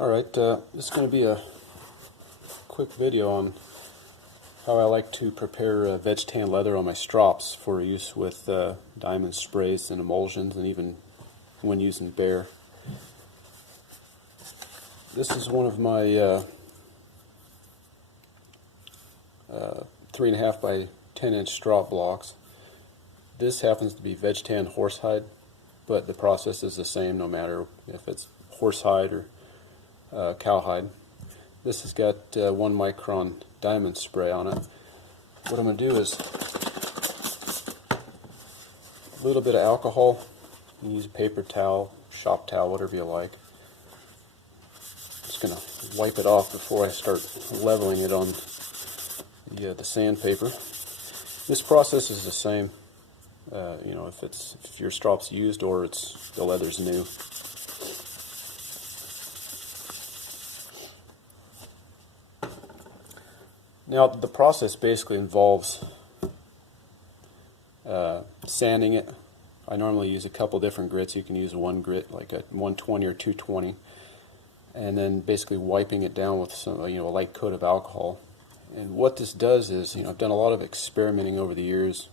Alright, this is going to be a quick video on how I like to prepare veg tan leather on my strops for use with diamond sprays and emulsions, and even when using bare. This is one of my 3.5 by 10-inch strop blocks. This happens to be veg tan horsehide, but the process is the same no matter if it's horsehide or cowhide. This has got 1 micron diamond spray on it. What I'm going to do is a little bit of alcohol. You can use a paper towel, shop towel, whatever you like. Just going to wipe it off before I start leveling it on the sandpaper. This process is the same, you know, if your strop's used or the leather's new. Now the process basically involves sanding it. I normally use a couple different grits. You can use one grit, like a 120 or 220, and then basically wiping it down with some, a light coat of alcohol. And what this does is, I've done a lot of experimenting over the years,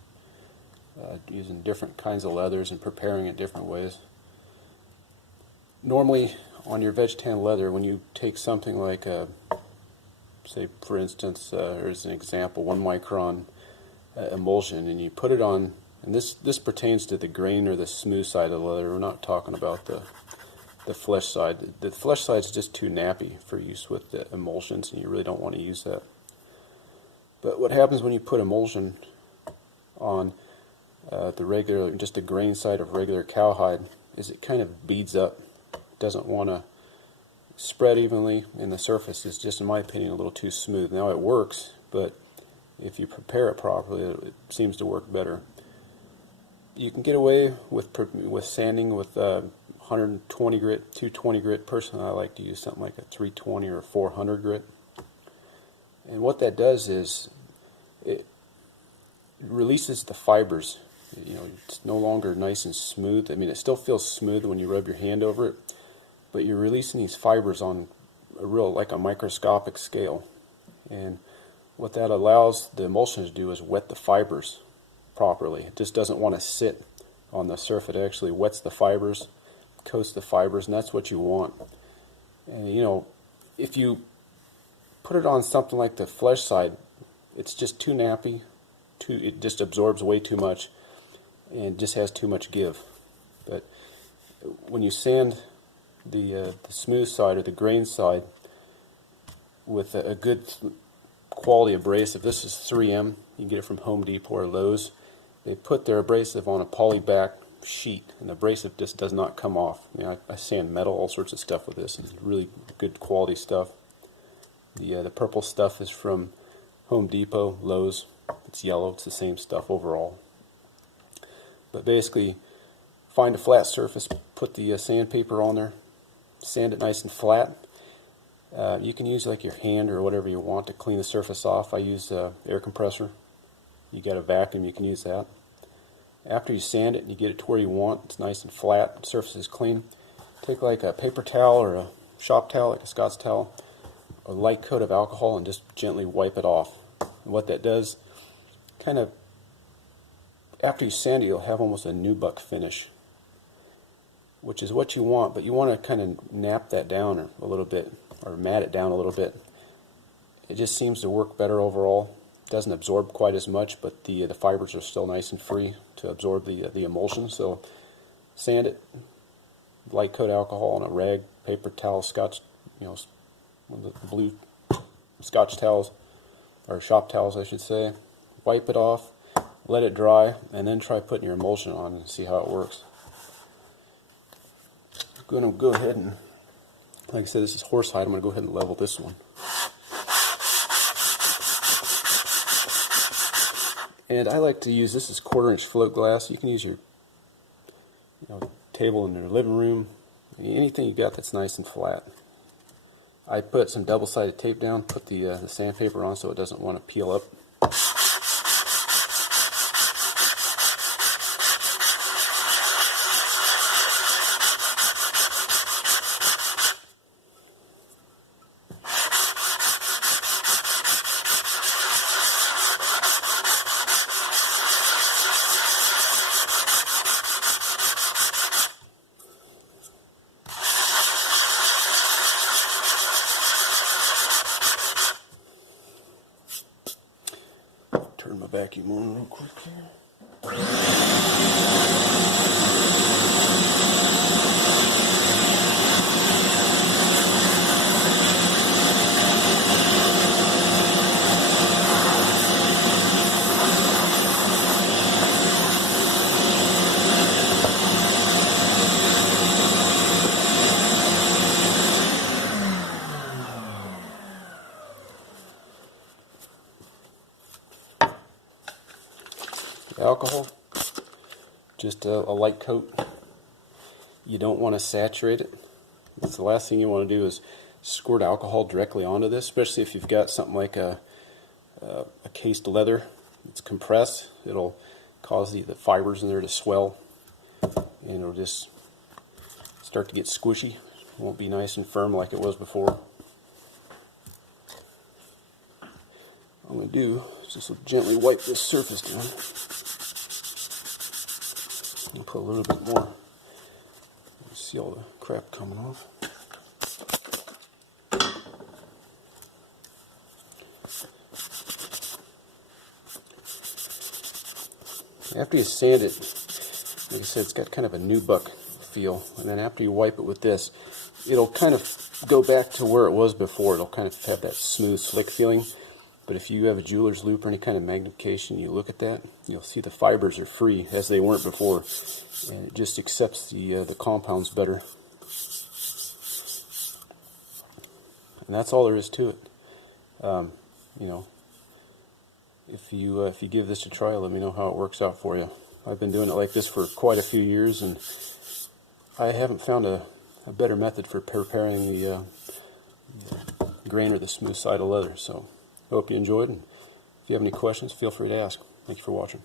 using different kinds of leathers and preparing it different ways. Normally, on your veg tan leather, when you take something like say, for instance, here's an example, 1 micron emulsion, and you put it on, and this pertains to the grain or the smooth side of the leather. We're not talking about the flesh side. The flesh side is just too nappy for use with the emulsions, and you really don't want to use that. But what happens when you put emulsion on just the grain side of regular cowhide is it kind of beads up. It doesn't want to spread evenly, and the surface is just, in my opinion, a little too smooth. Now it works, but if you prepare it properly, it seems to work better. You can get away with sanding with 120 grit, 220 grit. Personally, I like to use something like a 320 or a 400 grit. And what that does is it releases the fibers. It's no longer nice and smooth. I mean, it still feels smooth when you rub your hand over it, but you're releasing these fibers on like a microscopic scale. And what that allows the emulsion to do is wet the fibers properly. It just doesn't want to sit on the surface. It actually wets the fibers, coats the fibers, and that's what you want. And if you put it on something like the flesh side, it's just too nappy, it just absorbs way too much and just has too much give. But when you sand the smooth side or the grain side with a good quality abrasive, this is 3M, you can get it from Home Depot or Lowe's. They put their abrasive on a polyback sheet, and the abrasive just does not come off. I sand metal, all sorts of stuff with this, and it's really good quality stuff. The purple stuff is from Home Depot, Lowe's. It's yellow. It's the same stuff overall. But basically, find a flat surface, put the sandpaper on there, sand it nice and flat. You can use like your hand or whatever you want to clean the surface off. I use air compressor. You got a vacuum, you can use that. After you sand it and you get it to where you want, it's nice and flat, the surface is clean, take like a paper towel or a shop towel, like a Scott's towel, a light coat of alcohol, and just gently wipe it off. And what that does, kind of, after you sand it, you'll have almost a nubuck finish, which is what you want, but you want to kind of nap that down a little bit, or mat it down a little bit. It just seems to work better overall. It doesn't absorb quite as much, but the fibers are still nice and free to absorb the emulsion. So sand it, light coat alcohol on a rag, paper towel, Scotch, one of the blue Scotch towels, or shop towels I should say. Wipe it off, let it dry, and then try putting your emulsion on and see how it works. I'm going to go ahead and, like I said, this is horsehide. I'm going to go ahead and level this one. And I like to use, this is 1/4-inch float glass. You can use your table in your living room, anything you got that's nice and flat. I put some double-sided tape down, put the sandpaper on so it doesn't want to peel up. vacuum on real quick here. Alcohol, just a light coat. You don't want to saturate it. That's the last thing you want to do is squirt alcohol directly onto this, especially if you've got something like a cased leather. It's compressed. It'll cause the fibers in there to swell, and it'll just start to get squishy. It won't be nice and firm like it was before. What I'm going to do is just gently wipe this surface down. And put a little bit more. See all the crap coming off. After you sand it, like I said, it's got kind of a nubuck feel, and then after you wipe it with this, it'll kind of go back to where it was before. It'll kind of have that smooth, slick feeling. But if you have a jeweler's loupe or any kind of magnification, you look at that, you'll see the fibers are free as they weren't before, and it just accepts the compounds better. And that's all there is to it. You know, if you give this a try, let me know how it works out for you. I've been doing it like this for quite a few years, and I haven't found a better method for preparing the grain or the smooth side of leather. So I hope you enjoyed, and if you have any questions, feel free to ask. Thank you for watching.